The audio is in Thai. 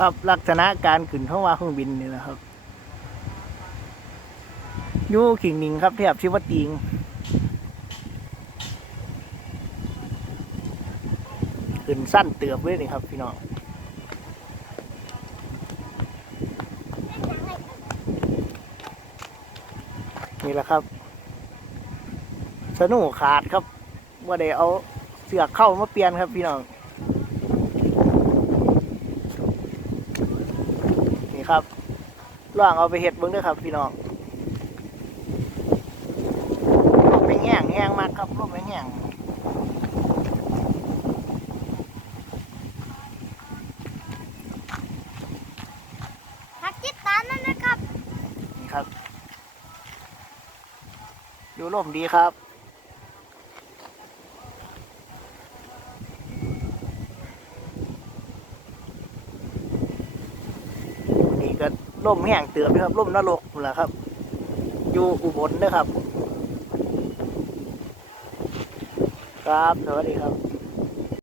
ครับลักษณะการขึ้นท้องว่าเครื่องบินนี่นะครับยู่ขิงหนิงครับเทียบชิวติงขึ้นสั้นเตือบเลยนี่ครับพี่น้องนี่แหละครับสนุกขาดครับว่าได้เอาเสือกเข้ามาเปลี่ยนครับพี่น้อง ครับลองเอาไปเห็ดเบิ้งด้วยครับ พี่น้องลมเป็นแง่งแง่งมากครับลมเป็นแง่งหักจิตตามนั่นนะครับนี่ครับ อยู่ลมดีครับ ก็ล่มแห้งเตือบนะครับล่มนรกนั่นแหละครับ อยู่อุบลนะครับ ครับ สวัสดีครับ